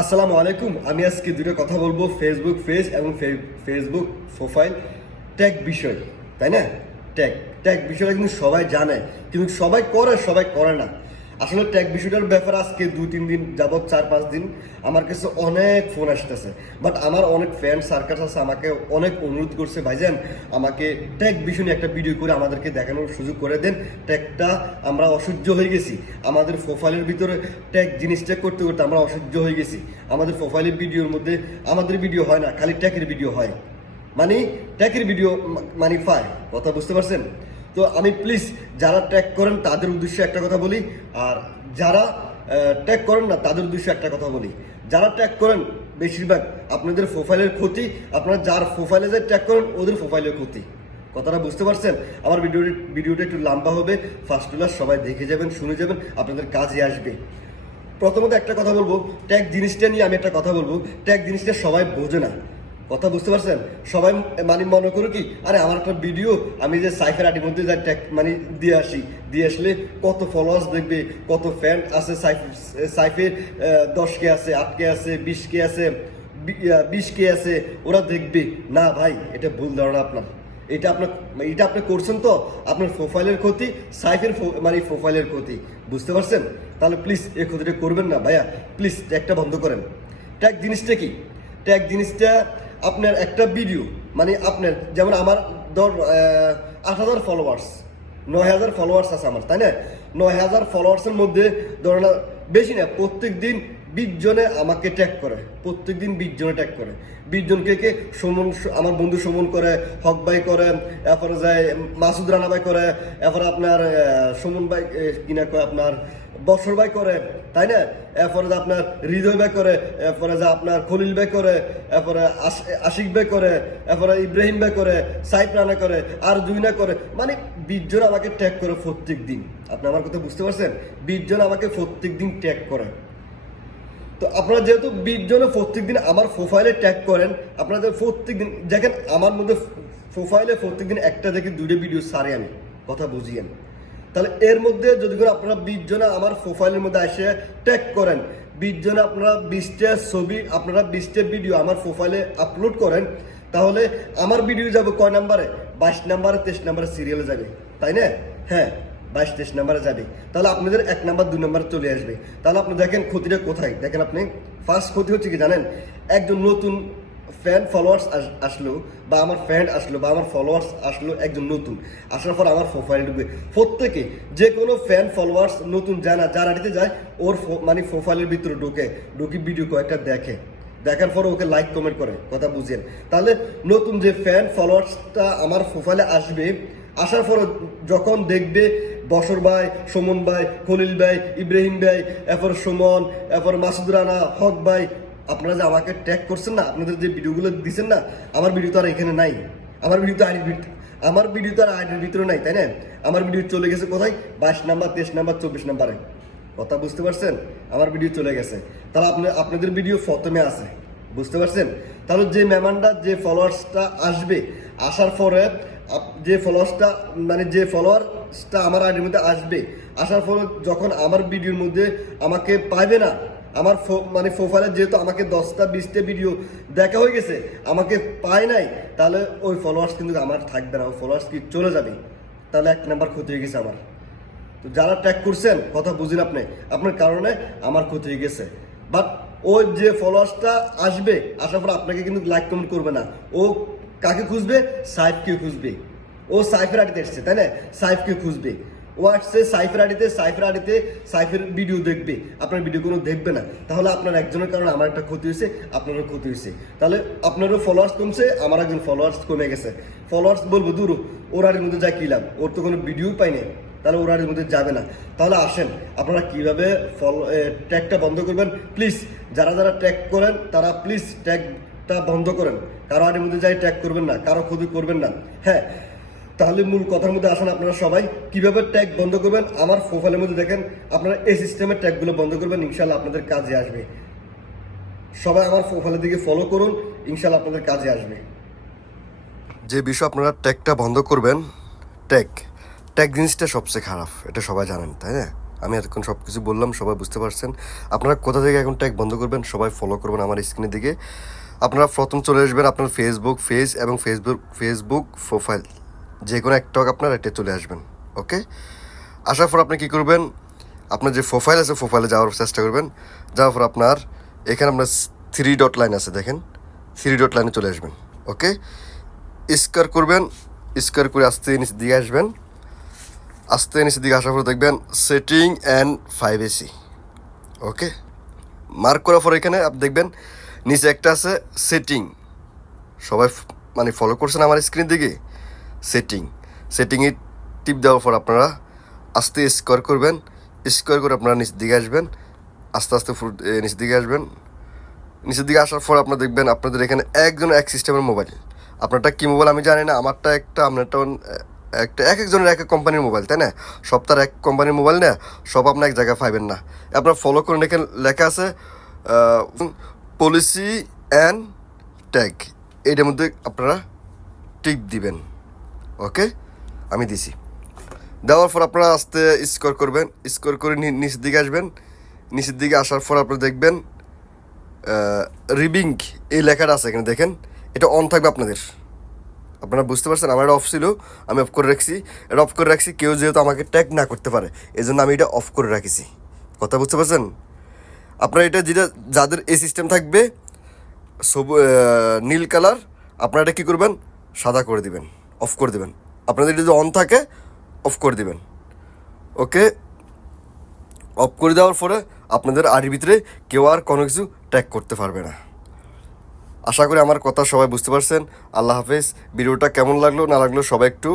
আসসালামু আলাইকুম। আমি আজকে দুটো কথা বলব ফেসবুক পেজ এবং ফেসবুক প্রোফাইল ট্যাগ বিষয়, তাই না? ট্যাগ ট্যাগ বিষয়টা কিন্তু সবাই জানে। কিন্তু সবাই করে সবাই করে না। আসলে ট্যাগ বিষয়টার ব্যাপারে আজকে দুই, তিন দিন যাবত চার, পাঁচ দিন আমার কাছে অনেক ফোন আসতেছে। বাট আমার অনেক ফ্রেন্ড সার্কাস আছে, আমাকে অনেক অনুরোধ করছে, ভাইজান, আমাকে ট্যাগ বিষয় নিয়ে একটা ভিডিও করে আমাদেরকে দেখানোর সুযোগ করে দেন। ট্যাগটা আমরা অসহ্য হয়ে গেছি। আমাদের প্রোফাইলের ভিতরে ট্যাগ জিনিসটা করতে করতে আমরা অসহ্য হয়ে গেছি। আমাদের প্রোফাইলের ভিডিওর মধ্যে আমাদের ভিডিও হয় না, খালি ট্যাগের ভিডিও হয়। মানে ট্যাগের ভিডিও মানে পায় কথা বুঝতে পারছেন? তো আমি প্লিজ যারা ট্যাগ করেন, তাদের উদ্দেশ্যে একটা কথা বলি, আর যারা ট্যাগ করেন না, তাদের উদ্দেশ্যে একটা কথা বলি। যারা ট্যাগ করেন, বেশিরভাগ আপনাদের প্রোফাইলের ক্ষতি, আপনারা যার প্রোফাইলে যে ট্যাগ করেন, ওদের প্রোফাইলের ক্ষতি। কথাটা বুঝতে পারছেন? আমার ভিডিওটি ভিডিওটা একটু লম্বা হবে ফার্স্ট ক্লাস সবাই দেখে যাবেন, শুনে যাবেন, আপনাদের কাজে আসবে। প্রথমত একটা কথা বলব ট্যাগ জিনিসটা নিয়ে আমি একটা কথা বলব ট্যাগ জিনিসটা সবাই বোঝে না। কথা বুঝতে পারছেন? সবাই মানে মনে করো কি, আরে আমার একটা ভিডিও আমি যে সাইফের আটির মধ্যে যাই ট্যাগ মানে দিয়ে আসি, দিয়ে আসলে কত ফলোয়ার্স দেখবে, কত ফ্যান আছে সাইফ সাইফের দশ কে আছে, আট কে আছে, বিশ কে আছে বিশ কে আছে, ওরা দেখবে, না ভাই, এটা ভুল ধারণা আপনার। এটা আপনার এটা আপনি করছেন তো, আপনার প্রোফাইলের ক্ষতি, সাইফের মানে প্রোফাইলের ক্ষতি। বুঝতে পারছেন? তাহলে প্লিজ এই ক্ষতিটা করবেন না, ভাইয়া। প্লিজ ট্যাগটা বন্ধ করেন। ট্যাগ জিনিসটা কি? ট্যাগ জিনিসটা আপনার একটা ভিডিও মানে আপনার, যেমন আমার ধর আট হাজার ফলোয়ার্স নয় হাজার ফলোয়ার্স আছে আমার, তাই না? নয় হাজার ফলোয়ার্সের মধ্যে ধরেন বেশি না প্রত্যেক দিন বিশ জনে আমাকে ট্যাগ করে প্রত্যেক দিন বিশ জনে ট্যাগ করে। বিশ জনকে কে সুমন, আমার বন্ধু সুমন করে, হক ভাই করে, এরপরে যায় মাসুদ রানা ভাই করে, এরপরে আপনার সুমন ভাই কিনা কয় আপনার বৎসর ভাই করে, তাই না? এরপরে যে আপনার হৃদয় ভাই করে, এরপরে যে আপনার খলিল ভাই করে, এরপরে আশ- আশিক ভাই করে, এরপরে ইব্রাহিম ভাই করে, সাইফ রানা করে, আর দুই না করে। মানে বিশ জন আমাকে ট্যাগ করে প্রত্যেক দিন আপনি আমার কথা বুঝতে পারছেন? বিশ জন আমাকে প্রত্যেক দিন ট্যাগ করে। তো আপনারা যেহেতু বিশ জনে প্রত্যেক দিন আমার প্রোফাইলে ট্যাগ করেন, আপনাদের প্রত্যেক দিন দেখেন আমার মধ্যে প্রোফাইলে প্রত্যেক দিন একটা থেকে দুটো ভিডিও সারে আমি, কথা বুঝিয়েন তাহলে এর মধ্যে যদি করে আপনারা বিশ জনে আমার প্রোফাইলের মধ্যে এসে ট্যাগ করেন, বিশ জনে আপনারা বিশটা ছবি, আপনারা বিশটা ভিডিও আমার প্রোফাইলে আপলোড করেন, তাহলে আমার ভিডিও যাবে কয় নাম্বারে? বাইশ নাম্বারে, তেইশ নাম্বারে সিরিয়ালে যাবে, তাই না? হ্যাঁ। বাইশ, তেইশ নাম্বারে যাবে। তাহলে আপনাদের এক নাম্বার, দুই নাম্বার চলে আসবে। তাহলে আপনি দেখেন ক্ষতিটা কোথায়? দেখেন আপনি ফার্স্ট ক্ষতি হচ্ছে কি জানেন? একজন নতুন ফ্যান ফলোয়ার্স আসলো বা আমার ফ্যান আসলো বা আমার ফলোয়ার্স আসলো একজন নতুন। আসার পর আমার প্রোফাইল ঢুকবে। প্রত্যেকে, যে কোনো ফ্যান ফলোয়ার্স নতুন যায় না যার আড়িতে যায়, ওর মানে প্রোফাইলের ভিতরে ঢুকে। ঢুকি ভিডিও কয়েকটা দেখে। দেখার পরে ওকে লাইক কমেন্ট করে। কথা বুঝেন। তাহলে নতুন যে ফ্যান ফলোয়ার্সটা আমার প্রোফাইলে আসবে, আসার পরে যখন দেখবে বসর ভাই, সুমন ভাই, খলিল ভাই, ইব্রাহিম ভাই এরপর সুমন এরপর মাসুদ রানা, হক ভাই, আপনারা যে আমাকে ট্যাগ করছেন না, আপনাদের যে ভিডিওগুলো দিচ্ছেন না, আমার ভিডিও তো আর এখানে নাই। আমার ভিডিও তো আইডির আমার ভিডিও তো আর আইডির ভিতরে নাই, তাই না? আমার ভিডিও চলে গেছে কোথায়? বাইশ নাম্বার, তেইশ নাম্বার, চব্বিশ নাম্বারে। কথা বুঝতে পারছেন? আমার ভিডিও চলে গেছে। তাহলে আপনি আপনাদের ভিডিও প্রথমে আছে। বুঝতে পারছেন? তাহলে যে মেহমানটা যে ফলোয়ার্সটা আসবে, আসার পরে যে ফলোয়ার্সটা মানে যে ফলোয়ার্সটা আমার আইডির মধ্যে আসবে, আসার পরে যখন আমার ভিডিওর মধ্যে আমাকে পাইবে না, আমার ফো- মানে প্রোফাইলে যেহেতু আমাকে দশটা, বিশটা ভিডিও দেখা হয়ে গেছে, আমাকে পায় নাই, তাহলে ওই ফলোয়ার্স কিন্তু আমার থাকবে না, ওই ফলোয়ার্স কি চলে যাবে? তাহলে এক নাম্বার ক্ষতি হয়ে গেছে আমার। তো যারা ট্যাগ করছেন, কথা বুঝেন আপনি, আপনার কারণে আমার ক্ষতি হয়ে গেছে। বাট ওই যে ফলোয়ার্সটা আসবে, আসার পর আপনাকে কিন্তু লাইক কমেন্ট করবে না। ও কাকে খুঁজবে? সাইফকে খুঁজবে। ও সাইফের আড়িতে এসছে, তাই না? সাইফকে খুঁজবে। ও আসছে সাইফের আড়িতে সাইফের আড়িতে সাইফের ভিডিও দেখবে। আপনার ভিডিও কোনো দেখবে না। তাহলে আপনার একজনের কারণে আমার একটা ক্ষতি হয়েছে, আপনারও ক্ষতি হয়েছে। তাহলে আপনারও ফলোয়ার্স কমছে, আমার একজন ফলোয়ার্স কমে গেছে। ফলোয়ার্স বলব, দূর, ওর আড়ির মধ্যে যা কিলাম ওর তো কোনো ভিডিও পাই নাই। তাহলে ওরা এর মধ্যে যাবে না। তাহলে আসেন, আপনারা কীভাবে ফলো ট্যাগটা বন্ধ করবেন? প্লিজ যারা যারা ট্যাগ করেন, তারা প্লিজ ট্যাগটা বন্ধ করেন। কারও আড়ির মধ্যে যাই ট্যাগ করবেন না, কারও ক্ষতি করবেন না। হ্যাঁ তাহলে মূল কথার মধ্যে আসেন আপনারা সবাই। কীভাবে ট্যাগ বন্ধ করবেন? আমার প্রোফাইলের মধ্যে দেখেন, আপনারা এই সিস্টেমের ট্যাগগুলো বন্ধ করবেন ইনশাল্লাহ আপনাদের কাজে আসবে। সবাই আমার প্রোফাইলের দিকে ফলো করুন ইনশাল্লাহ আপনাদের কাজে আসবে। যে বিষয় আপনারা ট্যাগটা বন্ধ করবেন ট্যাগ ট্যাগ জিনিসটা সবচেয়ে খারাপ, এটা সবাই জানেন, তাই না? আমি এতক্ষণ সব কিছু বললাম, সবাই বুঝতে পারছেন। আপনারা কোথা থেকে এখন ট্যাগ বন্ধ করবেন, সবাই ফলো করবেন আমার স্ক্রিনের দিকে। আপনারা প্রথম চলে আসবেন আপনার ফেসবুক পেজ এবং ফেসবুক ফেসবুক প্রোফাইল যে কোনো একটা আপনার এটা চলে আসবেন ওকে আসার পর আপনি কী করবেন? আপনার যে প্রোফাইল আছে প্রোফাইলে যাওয়ার চেষ্টা করবেন। যাওয়ার পর আপনার এখানে আপনার থ্রি ডট লাইন আছে, দেখেন। থ্রি ডট লাইনে চলে আসবেন ওকে স্কোয়ার করবেন স্কোয়ার করে আস্তে নিচের দিকে আসবেন। আস্তে নিচের দিকে আসার পর দেখবেন setting and five AC okay mark করার পর এখানে আপনি দেখবেন নিচে একটা আছে সেটিং সবাই মানে ফলো করছেন আমার স্ক্রিন দিকে? সেটিং সেটিংয়ে টিপ দেওয়ার পর আপনারা আস্তে স্কোয়ার করবেন। স্কোয়ার করে আপনারা নিচের দিকে আসবেন। আস্তে আস্তে ফুট নিচের দিকে আসবেন। নিচের দিকে আসার পর আপনারা দেখবেন আপনাদের এখানে একজন এক সিস্টেমের মোবাইল আপনারটা কী মোবাইল আমি জানি না, আমারটা একটা, আপনারটা একটা এক একজনের এক এক কোম্পানির মোবাইল তাই না? সব তার এক কোম্পানির মোবাইল না, সব আপনার এক জায়গায় পাইবেন না। আপনারা ফলো করুন এখানে লেখা আছে পলিসি অ্যান্ড ট্যাগ এইটার মধ্যে আপনারা টিক দিবেন। ওকে আমি দিছি। দেওয়ার পর আপনারা আস্তে স্কোর করবেন। স্কোর করে নিচের দিকে আসবেন। নিচের দিকে আসার পর আপনারা দেখবেন রিবিং এই লেখাটা আছে এখানে দেখেন। এটা অন থাকবে আপনাদের। আপনারা বুঝতে পারছেন? আমার এটা অফ ছিল, আমি অফ করে রাখছি। এটা অফ করে রাখছি, কেউ যেহেতু আমাকে ট্যাগ না করতে পারে এই জন্য আমি এটা অফ করে রাখিছি। কথা বুঝতে পারছেন? আপনারা এটা যেটা, যাদের এই সিস্টেম থাকবে, সবু নীল কালার, আপনারা এটা কী করবেন? সাদা করে দিবেন অফ করে দিবেন। আপনাদের যদি অন থাকে অফ করে দিবেন। ওকে অফ করে দেওয়ার পরে আপনাদের আড়ির ভিতরে কেউ আর কোনো কিছু ট্যাগ করতে পারবে না। আশা করি আমার কথা সবাই বুঝতে পারছেন। আল্লাহ হাফেজ। ভিডিওটা কেমন লাগল, না লাগল সবাই একটু